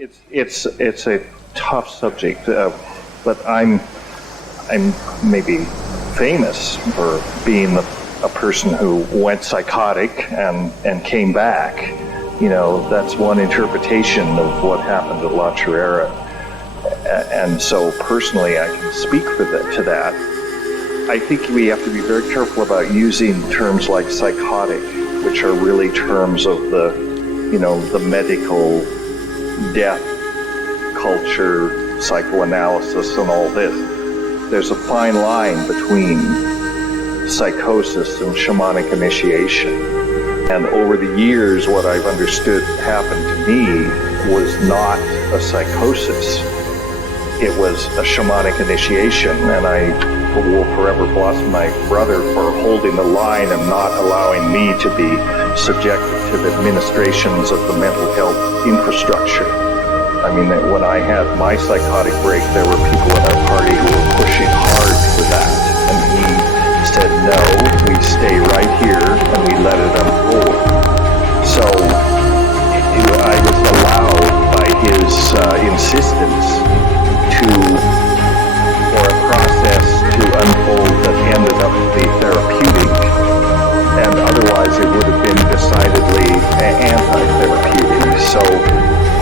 It's a tough subject, but I'm maybe famous for being a person who went psychotic and came back. You know, that's one interpretation of what happened to La Chorrera. And so personally, I can speak to that. I think we have to be very careful about using terms like psychotic, which are really terms of the medical death culture, psychoanalysis, and all this. There's a fine line between psychosis and shamanic initiation. And over the years, what I've understood happened to me was not a psychosis. It was a shamanic initiation, and I will forever bless my brother for holding the line and not allowing me to be subjected to the administrations of the mental health infrastructure. I mean, when I had my psychotic break, there were people in our party who were pushing hard for that, and he said, no, we stay right here and we let it unfold. So I was allowed by his insistence for a process to unfold that ended up to be therapeutic, and otherwise it would have been decidedly anti-therapeutic. So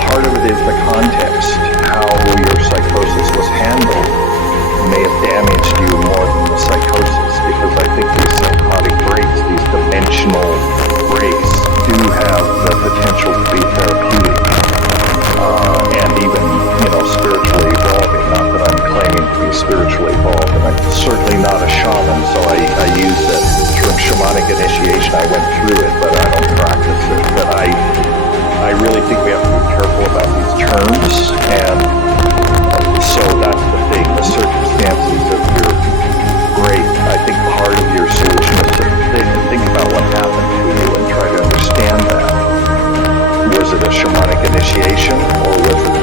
part of it is the context. How your psychosis was handled may have damaged you more than the psychosis, because I think these psychotic breaks, these dimensional breaks, do have the potential to be therapeutic, and even, spiritually evolving. Not that I'm claiming to be spiritually evolved, and I'm certainly not a shaman, so I use the term shamanic initiation. I went through it, but I don't practice it. But I really think we have to be careful about these terms, and so that's the thing. The circumstances of your break, I think part of your solution is to think about what happened to you and try to understand that. Was it a shamanic initiation, or was it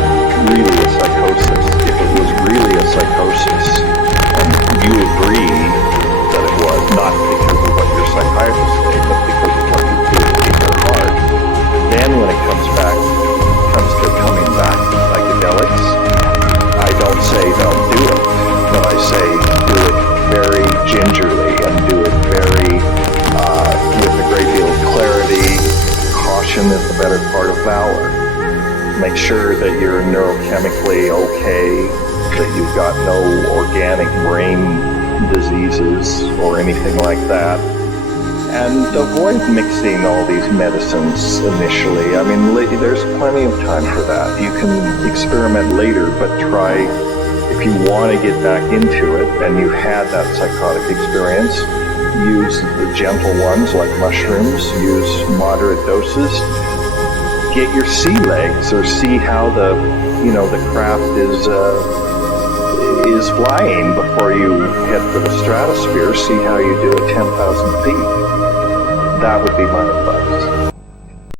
really a psychosis? If it was really a psychosis, and you agree that it was, not because of what your psychiatrist said, but because of what you feel in your heart, then when it comes to coming back to psychedelics, I don't say don't do it, but I say do it very gingerly and do it very with a great deal of clarity. Caution is the better part of valor. Make sure that you're neurochemically okay, that you've got no organic brain diseases or anything like that. And avoid mixing all these medicines initially. I mean, there's plenty of time for that. You can experiment later, but try, if you want to get back into it and you've had that psychotic experience, use the gentle ones like mushrooms, use moderate doses. Get your sea legs, or see how the craft is flying before you head for the stratosphere. See how you do at 10,000 feet. That would be my advice.